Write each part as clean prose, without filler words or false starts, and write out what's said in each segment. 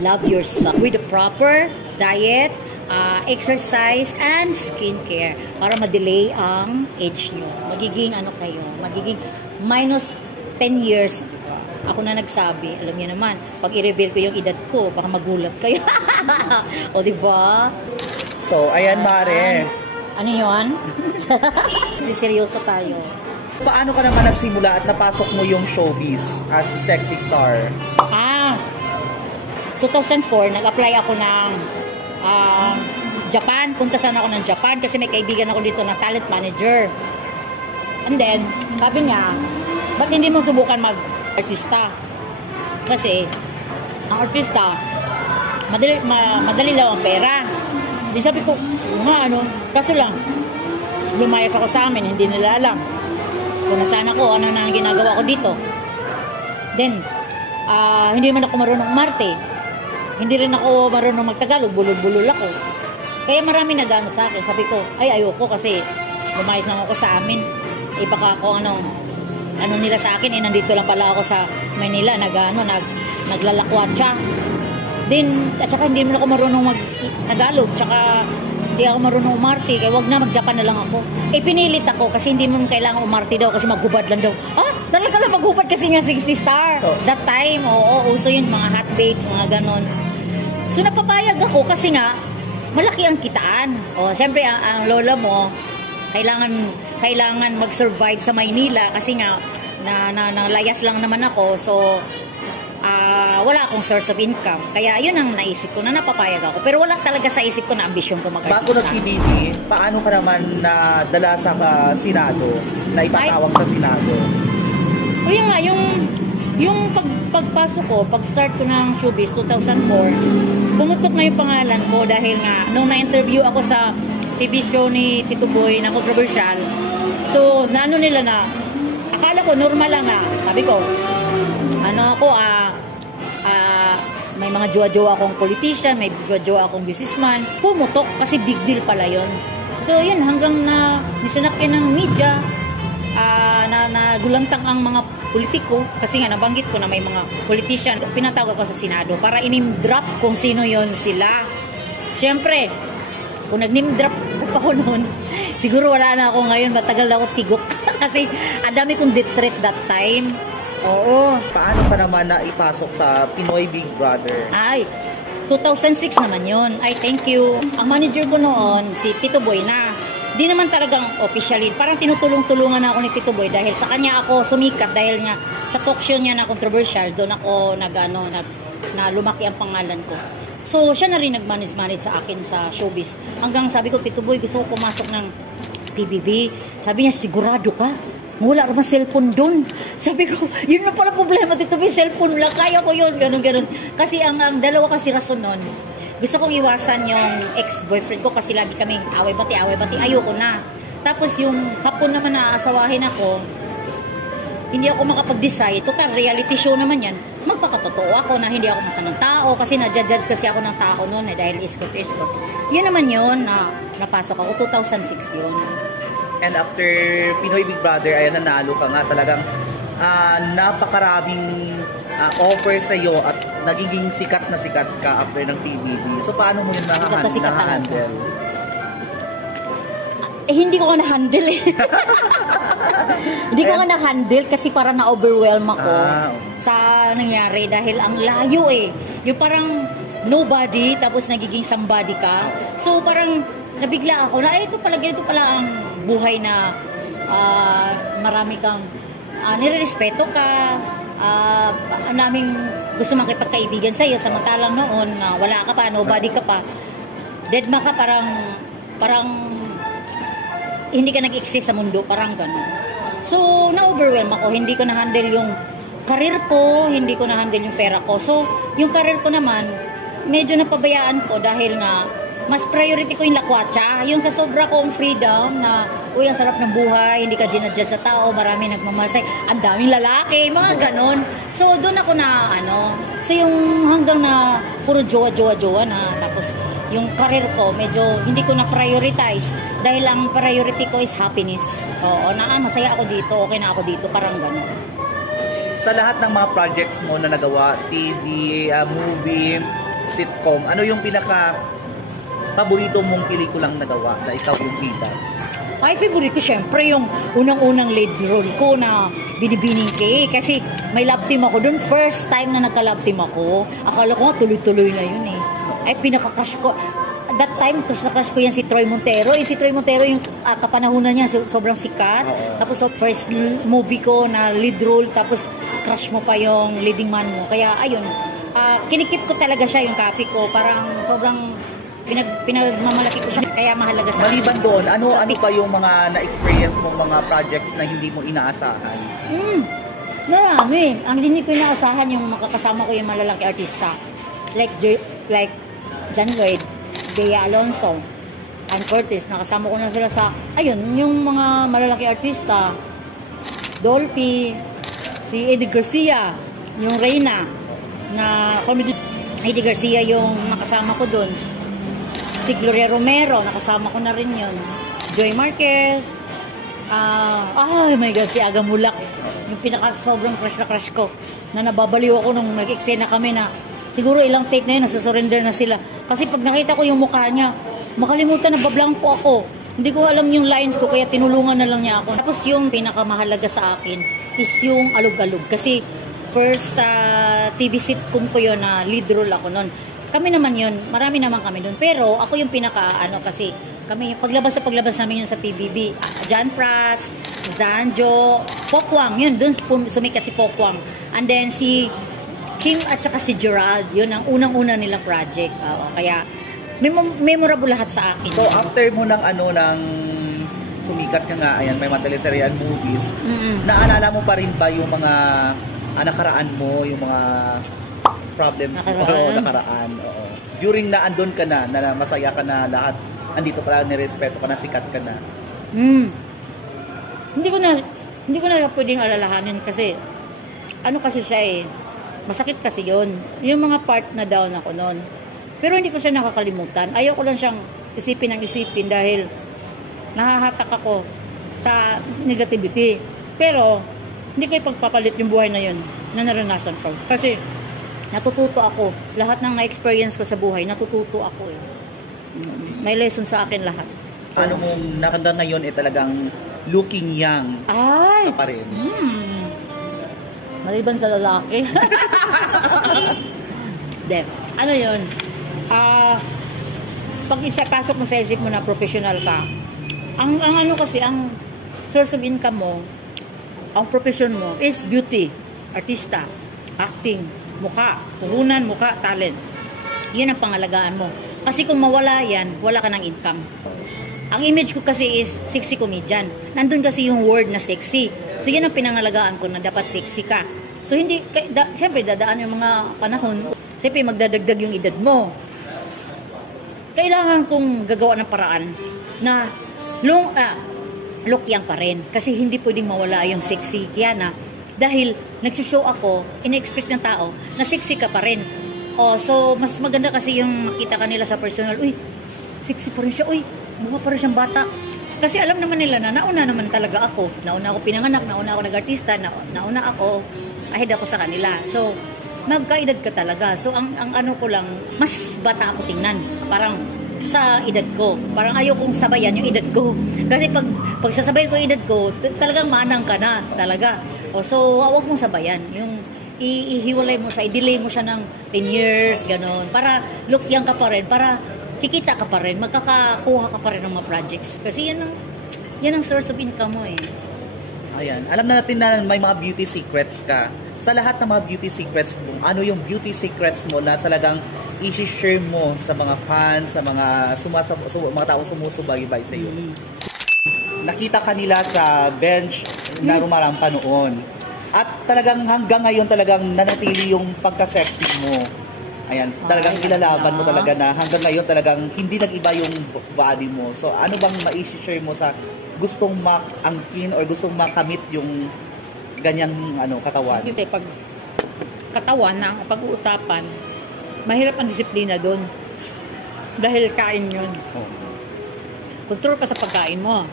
love yourself with the proper diet, exercise, and skincare para ma-delay ang age nyo. Magiging ano kayo, magiging minus 10 years. Ako na nagsabi, alam niyo naman, pag i-reveal ko yung edad ko, baka magulat kayo. O, diba? So, ayan Mare. Ano yun? Seryoso tayo. Paano ka naman nagsimula at napasok mo yung showbiz as a sexy star? 2004, nag-apply ako ng Japan. Punta sana ako ng Japan kasi may kaibigan ako dito na talent manager. And then, sabi niya, ba't hindi mo subukan mag-artista? Kasi, ang artista, madali lang ang pera. Di sabi ko, kaso lang, lumayas ako sa amin, hindi nila alam. Kung nasaan ako, ano na ang ginagawa ko dito. Then, hindi man ako marunong umarte. Hindi rin ako marunong magtagalog, bulol-bulol ako. Kaya marami nag-ano sa akin. Sabi ko, ay ayoko kasi lumayas na ako sa amin. Baka ako ano nila sa akin, nandito lang pala ako sa Manila, naglalakwatsa. Then, at saka hindi man ako marunong mag-Tagalog, tsaka hindi ako marunong umarte, kaya wag na, mag-Japan na lang ako. Pinilit ako kasi hindi mo kailangan umarte daw kasi maghubad lang daw. Talaga lang maghubad kasi nga 60 star. That time, uso yun, mga hot babes, mga ganon. So, napapayag ako kasi nga, malaki ang kitaan. Siyempre, ang lola mo, kailangan mag-survive sa Maynila kasi nga, layas lang naman ako. So, wala akong source of income. Kaya yun ang naisip ko na napapayag ako. Pero wala talaga sa isip ko na ambisyon ko mag-artista. Bago nag-PBB, paano ka naman nadala sa Senado, na ipatawag sa Senado? Yun nga, yung pagpasok ko, pag-start ko ng showbiz, 2004, pumutok na yung pangalan ko dahil nga, nung na-interview ako sa TV show ni Tito Boy na controversial, so, naano nila na, akala ko normal lang na, sabi ko, may mga jowa-jowa akong politician, may jowa-jowa akong businessman. Pumutok kasi big deal pala yun. So yun, hanggang na nisinakyan ng media, nagulantang ang mga politiko kasi nga nabanggit ko na may mga politician. Pinatawag ako sa Senado para i-name-drop kung sino yon sila. Siyempre, kung nag-name-drop ako noon, siguro wala na ako ngayon, matagal na ako tigok. Kasi ang dami kong detreat that time. Oo. Paano ka naman na ipasok sa Pinoy Big Brother? 2006 naman yun. Thank you. Ang manager ko noon, si Tito Boy na. Di naman talagang officially. Parang tinutulong-tulungan na ako ni Tito Boy dahil sa kanya ako sumikat dahil nga sa talk show niya na controversial, doon ako na lumaki ang pangalan ko. So, siya na rin nag-manage sa akin sa showbiz. Hanggang sabi ko, Tito Boy, gusto ko pumasok ng PBB. Sabi niya, sigurado ka? Wala naman cellphone doon. Sabi ko, yun na pala problema dito, may cellphone lang, kaya ko yun, ganun. Kasi ang dalawa kasi rason nun, gusto kong iwasan yung ex-boyfriend ko kasi lagi kaming away-bati, ayoko na. Tapos yung hapon naman na asawahin ako, hindi ako makapag-decide, total reality show naman yan, magpakatotoo ako na hindi ako masamang tao kasi na-judge kasi ako ng tao noon dahil iskot. Yun naman yun, napasok ako, 2006 yun. And after Pinoy Big Brother, ayan, nanalo ka nga, talagang napakaraming offers sa iyo at nagiging sikat na sikat ka after ng PBB. So paano mo yung na-handle? Hindi ko na-handle eh. Hindi ko na-handle kasi parang na-overwhelm ako sa nangyari dahil ang layo eh. Yung parang nobody tapos nagiging somebody ka. So parang nabigla ako na ito pala ang buhay na marami kang nirerespeto ka, ang daming gusto makipagkaibigan sa iyo, samantalang noon na wala ka pa, nobody ka pa, deadma ka, parang hindi ka nag-exist sa mundo, parang gano'n. So, na-overwhelm ako, hindi ko na-handle yung career ko, hindi ko na-handle yung pera ko. So, yung career ko naman, medyo napabayaan ko dahil nga mas priority ko yung lakwatsa, yung sa sobra kong freedom na, uy, ang sarap ng buhay, hindi ka ginadjust sa tao, marami nagmamasay, ang daming lalaki, mga ganon. So, doon ako na, so yung hanggang na puro jowa na, tapos yung career ko, medyo hindi ko na prioritize dahil ang priority ko is happiness. Oo, masaya ako dito, okay na ako dito, parang ganon. sa lahat ng mga projects mo na nagawa, TV, movie, sitcom, ano yung pinaka paborito mong pelikulang nagawa na ikaw yung bida? Ay, favorite ko syempre yung unang-unang lead role ko na Binibining Kay. Kasi may love team ako doon. First time na nagka-love team ako. Akala ko nga tuloy-tuloy na yun eh. Ay, pinaka-crush ko. That time, crush ko yan si Troy Montero. Si Troy Montero yung kapanahunan niya, sobrang sikat. Tapos first movie ko na lead role. Tapos crush mo pa yung leading man mo. Kaya ayun, kinikip ko talaga siya yung copy ko. Parang sobrang pinagmamalaki ko siya. Kaya mahalaga sa akin. Maliban doon, ano pa yung mga na-experience mong mga projects na hindi mo inaasahan? Marami. Ang hindi ko inaasahan yung makakasama ko yung malalaki artista. Like John Lloyd, Bea Alonso, Ann Curtis. Nakasama ko na sila sa, ayun, yung mga malalaki artista. Dolphy, si Eddie Garcia, yung Reyna, na comedy. Eddie Garcia yung nakasama ko doon. Si Gloria Romero, nakasama ko na rin yun. Joy Marquez. Oh my God, si Aga Mulak. Yung pinaka sobrang crush ko. Na nababaliw ako nung nag-eksena kami na siguro ilang take na yun, nasa-surrender na sila. Kasi pag nakita ko yung mukha niya, makalimutan na bablanko ako. Hindi ko alam yung lines ko, kaya tinulungan na lang niya ako. Tapos yung pinakamahalaga sa akin is yung alog-alog. Kasi first TV sitcom ko yun na lead role ako nun. Kami naman yun, marami naman kami dun. Pero ako yung kasi kami, paglabas namin yun sa PBB. John Prats, Zanjo, Pokwang, yun, dun sumikat si Pokwang. And then si Kim at saka si Gerald, yun ang unang-una nilang project. Kaya memorable lahat sa akin. So after mo ng sumikat ka nga, ayan, may mga teleserye and movies, naalala mo pa rin ba yung mga nakaraan mo, yung mga problems nakaraan. Oo. During na andun ka na masaya ka na lahat, andito ka na, nirespeto ka na, sikat ka na. Hindi ko na pwedeng alalahanin kasi kasi siya masakit kasi yun. Yung mga part na down ako noon. Pero hindi ko siya nakakalimutan. Ayaw ko lang siyang isipin dahil nahahatak ako sa negativity. Pero hindi ko ipagpapalit yung buhay na yun na naranasan ko. Kasi natututo ako. Lahat ng na-experience ko sa buhay, natututo ako May lesson sa akin lahat. Ano mong nakanda ngayon talagang looking young ka pa rin? Maliban sa lalaki. Ano yun? Pag pasok mo sa isip mo na professional ka, ang source of income mo, ang profession mo is beauty, artista, acting, mukha, puhunan, mukha, talent. Yun ang pangalagaan mo. Kasi kung mawala yan, wala ka ng income. Ang image ko kasi is sexy comedian. Nandun kasi yung word na sexy. So yun ang pinangalagaan ko na dapat sexy ka. So hindi, siyempre dadaan yung mga panahon, siyempre magdadagdag yung edad mo. Kailangan kong gagawa ng paraan na look young pa rin. Kasi hindi pwedeng mawala yung sexy Kiana. Dahil nagsushow ako, ina-expect ng tao na sexy ka pa rin. So mas maganda kasi yung makita kanila sa personal, uy, sexy pa rin siya, uy, mukha pa rin siyang bata. Kasi alam naman nila na nauna naman talaga ako. Nauna ako pinanganak, nauna ako nag-artista, nauna ako, ahead ako sa kanila. So, magkaedad ka talaga. So, ang ano ko lang, mas bata ako tingnan. Parang sa edad ko. Parang ayaw kong sabayan yung edad ko. Kasi pag sasabayan ko yung edad ko, talagang manang ka na talaga. So, huwag mong sabayan. Yung ihiwalay mo siya, i-delay mo siya ng 10 years, gano'n. Para look young ka pa rin, para kikita ka pa rin, magkakakuha ka pa rin ng mga projects. Kasi yan ang source of income mo Ayan. Alam na natin na may mga beauty secrets ka. Sa lahat ng mga beauty secrets mo, ano yung beauty secrets mo na talagang i-share mo sa mga fans, sa mga mga tao sumusubaybay sa iyo? Nakita kanila sa bench na rumarampa noon. At talagang hanggang ngayon talagang nanatili yung pagka-sexy mo. Ayan, talagang ilalaban mo talaga na hanggang ngayon talagang hindi nag-iba yung body mo. So, ano bang ma-share mo sa gustong maangkin or gustong makamit yung ganyang katawan? Pag katawan na pag-uusapan, mahirap ang disiplina doon. Dahil kain yun. Control ka sa pagkain mo.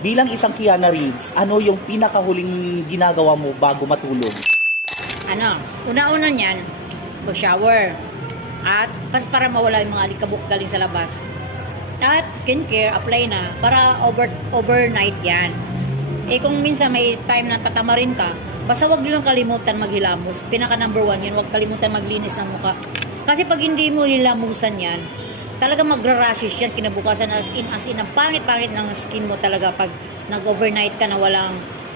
Bilang isang Kiana Reeves, ano yung pinakahuling ginagawa mo bago matulog? una-una niyan, mag-shower. At para mawala yung mga alikabok galing sa labas. At skincare, apply na para overnight yan. Kung minsan may time na tatamarin ka, basta wag nilang kalimutan maghilamos. Pinaka number 1 yun, wag kalimutan maglinis ng mukha. Kasi pag hindi mo hilamusan yan, talaga magra-rashes yan kinabukasan as in ang pangit-pangit ng skin mo talaga pag nag-overnight ka na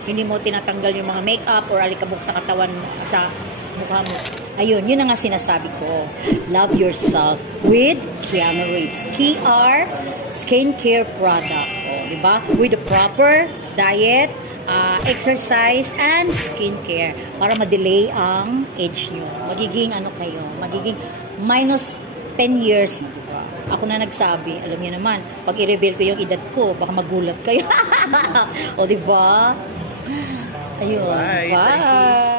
hindi mo tinatanggal yung mga makeup or alikabok sa katawan sa mukha mo. Ayun, yun ang nga sinasabi ko. Love yourself with Kiamarates KR skincare product. Diba? With the proper diet, exercise, and skincare para ma-delay ang age nyo. Magiging magiging minus 10 years. Ako na nagsabi, alam niyo naman, pag i-reveal ko yung edad ko, baka magulat kayo. O diba? Ayun. Bye. Bye.